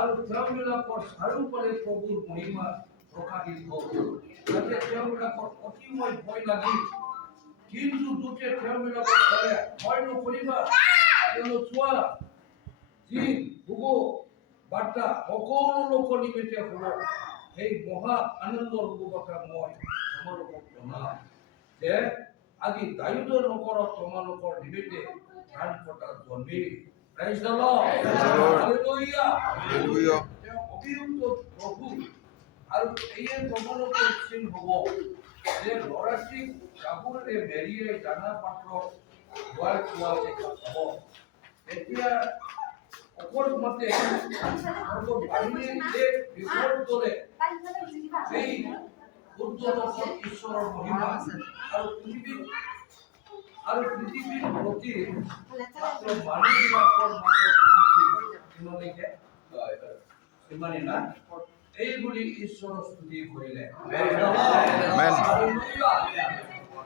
আৰু তেওঁবিলাকৰ চাৰিওফালে প্ৰভুৰ মহিমা প্ৰকাশিত হ'ল। যাতে তেওঁবিলাকৰ অতিশয় ভয় লাগিল, কিন্তু দূতে তেওঁবিলাকক ক'লে, ভয় নকৰিবা, কিয়নো চোৱা, যি শুভ বাৰ্তা সকলো লোকৰ নিমিত্তে হ'ব, সেই মহা আনন্দৰ শুভবাৰ্তা মই তোমালোকক জনাম যে আজি দাউদৰ নগৰত তোমালোকৰ নিমিত্তে ত্ৰাণকৰ্তা জন্মিল। Praise the Lord. Hallelujah. Hallelujah. তেওঁ অভিযুক্ত প্ৰভু আৰু এয়ে তোমালোকৰ চিন হ'ব যে ল'ৰাটিক গাভৰুৱে মেৰিয়ে দানা পাত্ৰৰ খোৱাই খোৱা দেখা পাব। এতিয়া অকল মতে বাহিনীৰ এক বিপদ দলে এই উৰ্ধলোকৰ ঈশ্বৰৰ মহিমা আৰু পৃথিৱীৰ প্ৰতি মাত্ৰ মানুহবিলাকৰ মাজত ইমানলৈকে ইমানেই না এইবুলি ঈশ্বৰৰ স্তুতি কৰিলে।